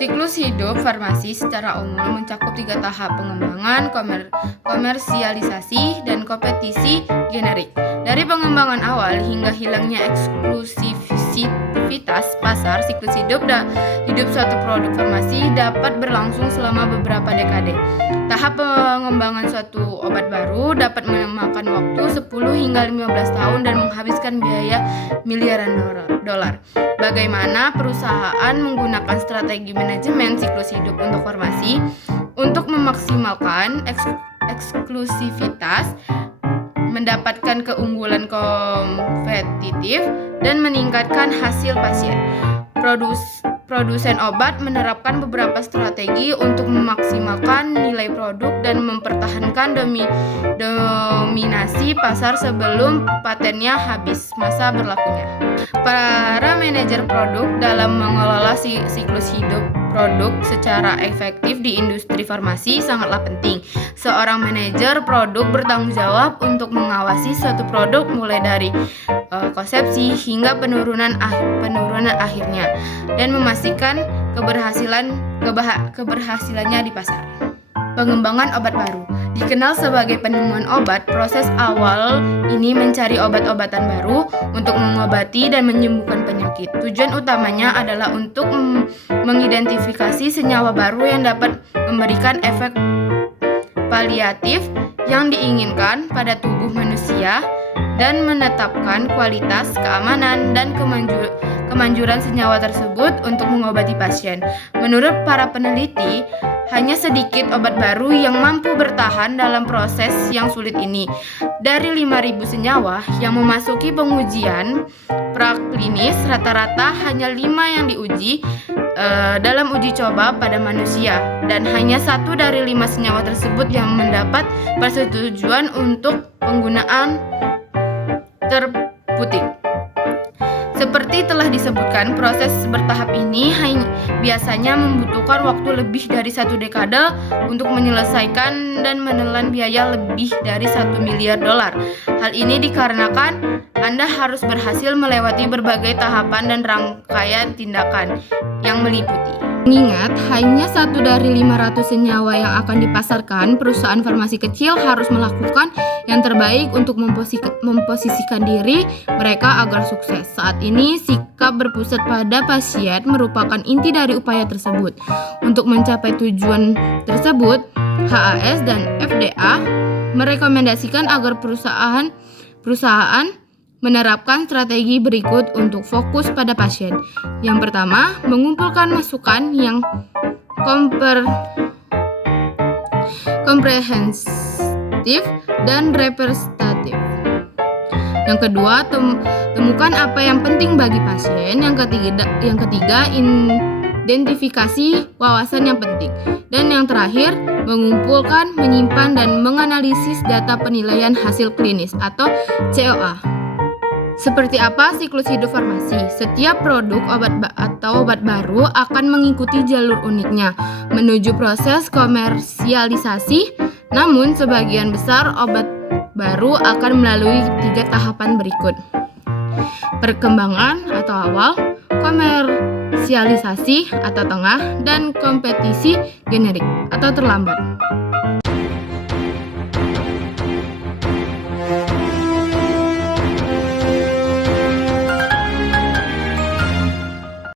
Siklus hidup farmasi secara umum mencakup 3 tahap: pengembangan, komersialisasi, dan kompetisi generik. Dari pengembangan awal hingga hilangnya eksklusivitas pasar, siklus hidup suatu produk farmasi dapat berlangsung selama beberapa dekade. Tahap pengembangan suatu obat baru dapat memakan waktu 10 hingga 15 tahun dan menghabiskan biaya miliaran dolar. Bagaimana perusahaan menggunakan strategi manajemen siklus hidup untuk farmasi untuk memaksimalkan eksklusivitas, mendapatkan keunggulan kompetitif, dan meningkatkan hasil pasien. Produsen obat menerapkan beberapa strategi untuk memaksimalkan nilai produk dan mempertahankan dominasi pasar sebelum patennya habis masa berlakunya. Para manajer produk dalam mengelola siklus hidup produk secara efektif di industri farmasi sangatlah penting. Seorang manajer produk bertanggung jawab untuk mengawasi suatu produk mulai dari konsepsi hingga penurunan akhirnya dan memastikan keberhasilannya di pasar. Pengembangan obat baru dikenal sebagai penemuan obat. Proses awal ini mencari obat-obatan baru untuk mengobati dan menyembuhkan penyakit. Tujuan utamanya adalah untuk mengidentifikasi senyawa baru yang dapat memberikan efek paliatif yang diinginkan pada tubuh manusia dan menetapkan kualitas, keamanan, dan kemanjuran senyawa tersebut untuk mengobati pasien. Menurut para peneliti, hanya sedikit obat baru yang mampu bertahan dalam proses yang sulit ini. Dari 5.000 senyawa yang memasuki pengujian praklinis, rata-rata hanya 5 yang diuji dalam uji coba pada manusia, dan hanya 1 dari 5 senyawa tersebut yang mendapat persetujuan untuk penggunaan terputik. Seperti telah disebutkan, proses bertahap ini biasanya membutuhkan waktu lebih dari 1 dekade untuk menyelesaikan dan menelan biaya lebih dari 1 miliar dolar. Hal ini dikarenakan Anda harus berhasil melewati berbagai tahapan dan rangkaian tindakan yang meliputi. Mengingat hanya 1 dari 500 senyawa yang akan dipasarkan, perusahaan farmasi kecil harus melakukan yang terbaik untuk memposisikan diri mereka agar sukses. Saat ini, sikap berpusat pada pasien merupakan inti dari upaya tersebut. Untuk mencapai tujuan tersebut, HAS dan FDA merekomendasikan agar perusahaan menerapkan strategi berikut untuk fokus pada pasien. Yang pertama, mengumpulkan masukan yang komprehensif dan representatif. Yang kedua, temukan apa yang penting bagi pasien. Yang ketiga, identifikasi wawasan yang penting. Dan yang terakhir, mengumpulkan, menyimpan, dan menganalisis data penilaian hasil klinis atau COA. Seperti apa siklus hidup farmasi? Setiap produk obat baru akan mengikuti jalur uniknya menuju proses komersialisasi. Namun sebagian besar obat baru akan melalui 3 tahapan berikut: perkembangan atau awal, komersialisasi atau tengah, dan kompetisi generik atau terlambat.